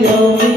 love